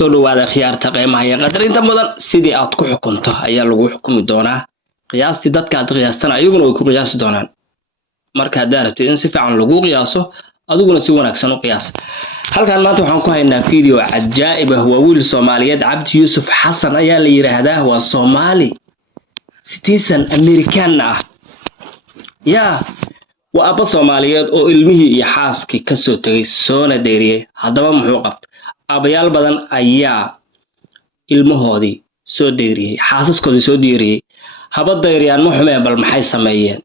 soo dhawaada khiyaarta qiimaha iyo qadarinta mudan sidii aad ku xukunto ayaa lagu xukumi doonaa qiyaastii dadka aad qiyaastana ayaguna way ku qiyaasi doonaan marka haddii rabtid in si fiican lagu qiyaaso adiguna si wanaagsan u qiyaas halkan maanta waxaan ku haynaa video cajaa'ib ah waa wiil Soomaaliyeed Cabdi Yuusuf Xasan ayaa la yiraahdaa waa Soomaali citizen American ah yaa waa aba Soomaaliyeed oo ilmihii iyo xaaskii ka soo tagay soona deeriyay haddaba muxuu qabtay abayaal badan ayaa ilmahoodii soo deeriyay xaasaskoodii soo deeriyay haba deeriyaan ma xumee bal maxay sameeyeen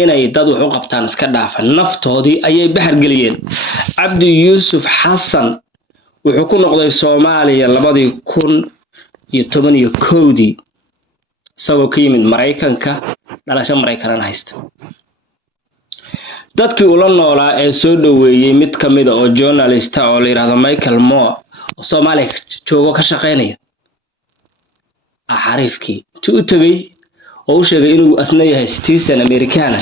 inay dad wax u qabtaan iska dhaafan naftoodii ayay bahar galiyeen Cabdi Yuusuf Xasan wuxuu ku noqday Soomaaliya 2011 isagoo ka yimid Mareykanka dhalasho Mareykan haysta dadkii ula noolaa ee soo dhaweeyay mid kamid ah oo journalist ah oo la yiraahdo Michael Moore oo Soomaaliya joogo ka shaqeynaya xariifkii tuu tagay oo uu sheegay inuu asna yahay citizen American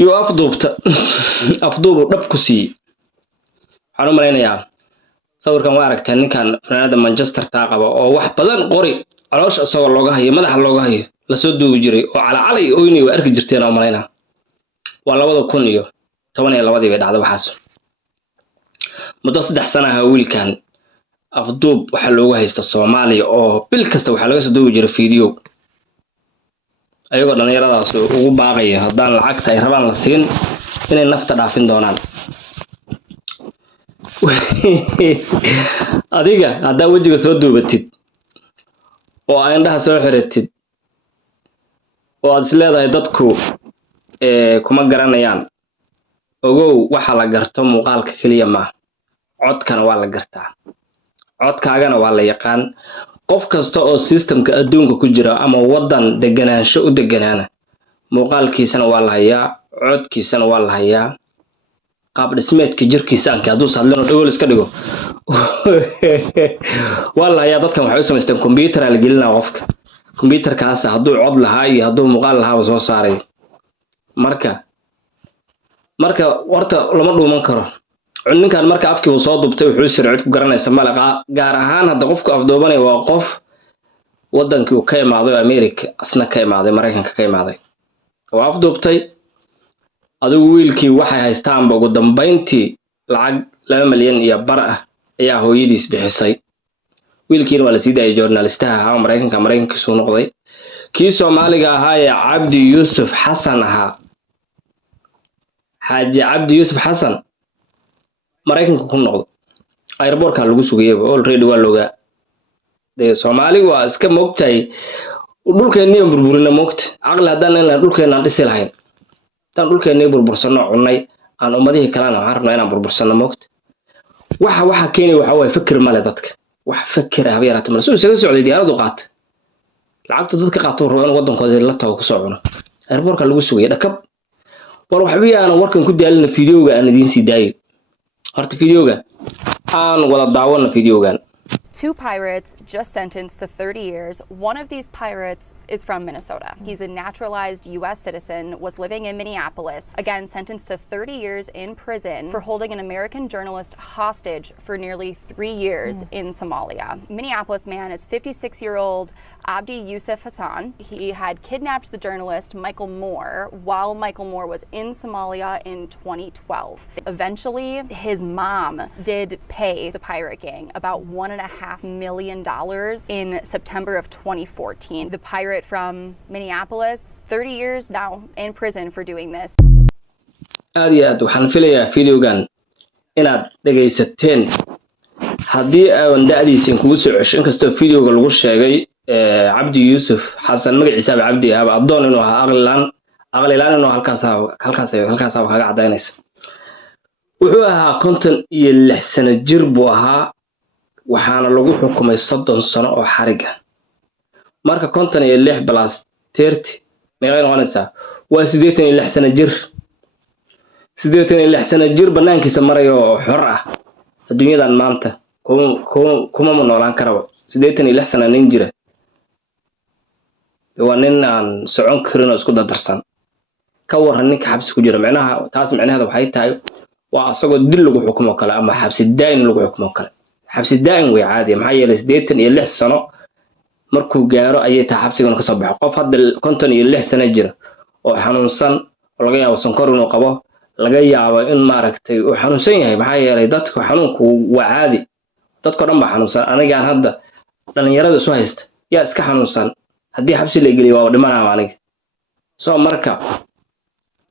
iyo afduub dhab ku sii waxaan u maleynayaa sawirkan waa aragtaa ninkan fanaanada Manchester taa qaba oo wax badan qori caloosha asagoo looga hayo madaxa looga hayo la soo duubi jiray oo calacalay oo inay arki jirteen oo maleynaa waa 2012 bay dhacday waxaas muddo 3 sano ah wiilkan afduub waxa loogu haysta Soomaaliya oo bil kasta waxa laga soo duubi jiray video ayagoo dhalinyaradaas ugu baaqaya haddaan lacagta ay rabaan la siin inay nafta dhaafin doonaan adiga hadda wajiga soo duubatid oo ay indhaha soo xiratid oo aad isleedahay dadku kuma garanayaan ogow waxa la garto muuqaalka kaliya ma codkana waa la gartaa codkaagana waa la yaqaan qof kasta oo systemka adduunka ku jira ama wadan deganaansho u deganaana muuqaalkiisana waa la hayaa codkiisana waa la hayaa qaab dhismeedka jirkiisa anka haduu sadlano dhagool iska dhigo waa la hayaa dadkan waxay u samaysteen computer la gelinaa qofka computerkaas haduu cod lahaa iyo haduu muuqaal lahaa soo saaray marka horta lama dhuuman karo ninkan marka afkii uu soo dubtay wuxuu sircid ku garanaysa malaqa gaar ahaan hadda qofka afdoobanay waa qof wadankii uu ka imaaday America asna ka imaaday Mareykanka ka imaaday oo afduubtay adigu wiilkii waxay haystaan ugu dambeyntii lacag 2 milyan iyo bar ah ayaa hooyadiis bixisay wiilkiina waa la sii daayay journalistaha Mareykanka soo noqday kii Soomaaliga ahaa ee Cabdi Yuusuf Xasan ahaa Xaaji Cabdi Yuusuf Xasan Mareykanka ku noqdo airportka lagu sugayay already waa looga Soomaaliga waa iska moogtay dhulkeennii burburina moogta aqal hadaan dhulkeena dhisi lahayn tan dhulkeennii burbursano cunay aan ummadii kalena waxaan rabnaa inaan burbursano moogta waxa keenay waxa way fikir male dadka wax fikir ah beerata male soo socday diyaaradu qaata lacagta dadka qaato roon wadankooda la tago ku soo cuno airportka lagu sugayay dhakab war waxbiya aan warkan ku daalina videoga aan idin sii daayay horta videoga aan wada daawana videogan. 2 pirates just sentenced to 30 years. One of these pirates is from Minnesota. He's a naturalized U.S. citizen, was living in Minneapolis, again sentenced to 30 years in prison for holding an American journalist hostage for nearly 3 years in Somalia. Minneapolis man is 56-year-old Abdi Yuusuf Xasan. He had kidnapped the journalist Michael Moore while Michael Moore was in Somalia in 2012. Eventually, his mom did pay the pirate gang about $1.5 million in September of 2014. The pirate from Minneapolis, 30 years now in prison for doing this. aad waxaan filayaa videogan inaad dhageysateen haddii aan da'diisin kugu soo cesho inkastoo videoga lagu sheegay Cabdi Yuusuf Xasan magaciisa Cabdi abdoon inuu ahaa aqlilaan inuu halkaas kaga cadaynaysa wuxuu ahaa 56 sano jir buu ahaa waxaana lagu xukumay 30 sano oo xarig ah marka 56 plus 30 meeqay noqonaysaa waa 86 sano jir 86 sano jir banaankiisa marayo xor ah adduunyadan maanta kuma noolaan karo 86 sano nin jira waa nin aan socon karin oo isku dadarsan ka waran ninka xabsi ku jira macnaha taas macnaheedu waxay tahay waa asagoo dil lagu xukumo kale ama xabsi daayin lagu xukumo kale xabsi daa'im way caadi maxaa yeelay 86 sano markuu gaaro ayay tahay xabsigan ka soo baxo qof hadda 56 sano jira oo xanuunsan oo laga yaabo sonkor inuu qabo laga yaabo in maaragtay uu xanuunsan yahay maxaa yeelay dadku xanuunku waa caadi dadku dhan baa xanuunsan anigaan hadda dhalinyarada isu haysta yaa iska xanuunsan haddii xabsi la geliyo waa dhimanaa aniga soo marka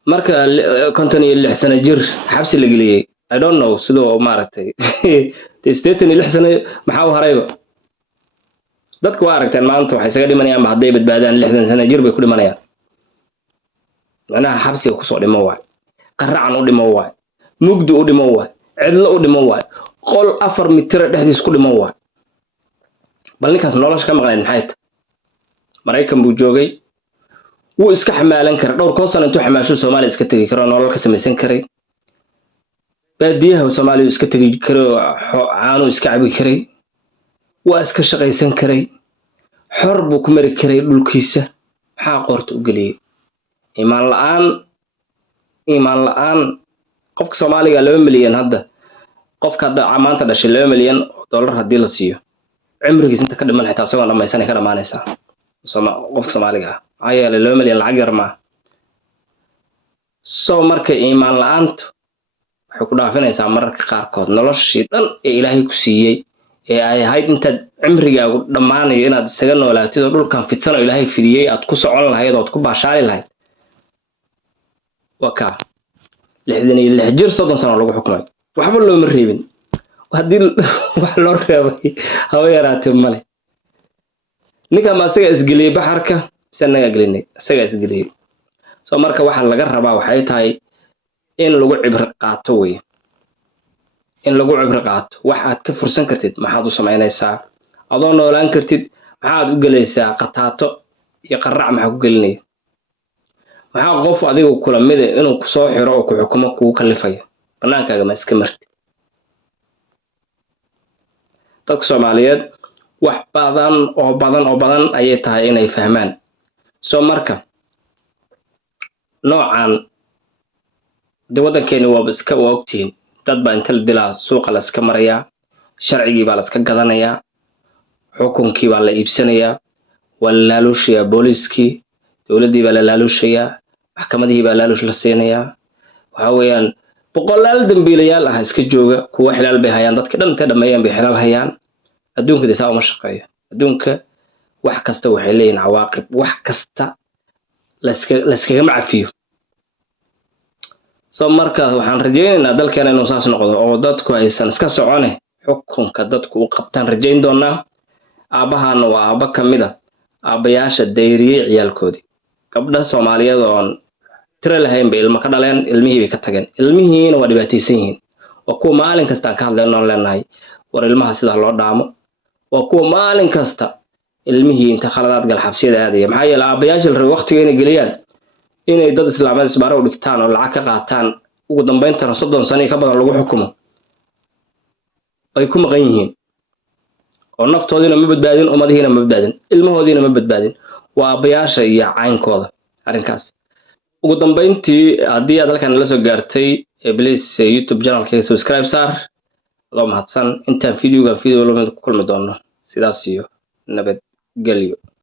56 sano jir xabsi la geliyay I don't know sidoo maaragtay 86 sano maxaa u harayba dadku waa aragteen maanta waxay isaga dhimanayaan hadday badbaadaan 60 sano jir bay ku dhimanayaan macnaha xabsiga ku soo dhimo waay qaracan u dhimo waay mugdi u dhimo waay cidlo u dhimo waay qol 4 mitir dhexdiis ku dhimo waay bal ninkaas nolosha ka maqnayd maxay tahay Mareykan buu joogay wuu iska xamaalan kara dhowr koosan intuu xamaasho Soomaaliya iska tagi karo nolol ka samaysan karay baadiyaha Soomaaliya iska tagi karo caano iska cabi karay waa iska shaqaysan karay xor buu ku mari karay dhulkiisa maxaa qorto u galiyay iimaan la'aan qofka Soomaaliga 2 milyan hadda qofka hadda maanta dhashay 2 milyan dollar hadii la siiyo cimrigiisa inta ka dhiman xitaa asagoo dhamaysan ka dhamaanaysa qofka Soomaaliga ah ayaa 2 milyan lacag yar ma soo marka iimaan la'aantu waxay ku dhaafinaysaa mararka qaarkood noloshii dhan ee Ilaahay ku siiyay ee ay ahayd inta cimrigaagu dhamaanayo inaad isaga noolaatid oo dhulkan fidsan oo Ilaahay fidiyay aad ku socon lahayd oo aad ku baashaali lahayd waka 66 jir 30 sano lagu xukumay waxba loo mareebin hadii wax loo reebay hawa yaraatay male ninka ma asaga isgeliyay baxarka sanaga gelinay asaga isgeliyay soo marka waxa laga rabaa waxay tahay in lagu cibr qaato way in lagu cibr qaato wax aad ka fursan kartid maxaad u sameynaysaa adoo noolaan kartid maxaad u galaysaa qataato iyo qarac maxaa ku gelinay maxaa qof adiga kula mid ah inuu ku soo xiro oo ku xukumo kugu kalifayo banaankaaga ma iska marti dadka Soomaaliyeed wax badan ayay tahay inay fahmaan soo marka noocan wadankeena waa iska waqtiin dad baa inta dilaa suuqa la iska maraya sharcigi baa la iska gadanaya xukunkii baa la iibsanaya wala laalushaya booliskii dawladii baa la laalushaya maxkamadii baa laalush la siinaya waxa weeyaan boqolaal dambiilayaal ah iska jooga kuwa xilaal bay hayaan dadka dhan inta dhameeyaan bay xilaal hayaan adduunka disaa uma shaqeeyo adduunka wax kasta waxay leeyihiin cawaaqib wax kasta la iskaga macafiyo soo marka waxaan rajaynaynaa dalkeena inuu saas noqdo oo dadku aysan iska socone xukunka dadku u qabtaan rajayn doonaa aabahana waa aaba kamida aabayaasha dayriyay ciyaalkoodii gabdha Soomaaliyeed oo tira lahayn bay ilmo ka dhaleen ilmihii bay ka tageen ilmihiina waa dhibaataysan yihiin waa kuwa maalin kasta ka hadlayno leenahay war ilmaha sida loo dhaamo waa kuwa maalin kasta ilmihii inta khaladaad gal xabsiyada aadaya maxaa yeelay aabayaasha la waqtiga inay geliyaan inay dad islaameed isbaaro u dhigtaan oo lacag ka qaataan ugu dambeynta 30 sano ka badan lagu xukumo ay ku maqan yihiin oo naftoodina ma badbaadin umadiina ma badbaadin ilmahoodina ma badbaadin waa aabayaasha iyo caynkooda arrinkaas ugu dambeyntii haddii aad halkan la soo gaartay please YouTube channelka subscribe saar adoo mahadsan intaan video la mid ku kulmi doono sidaas iyo nabad gelyo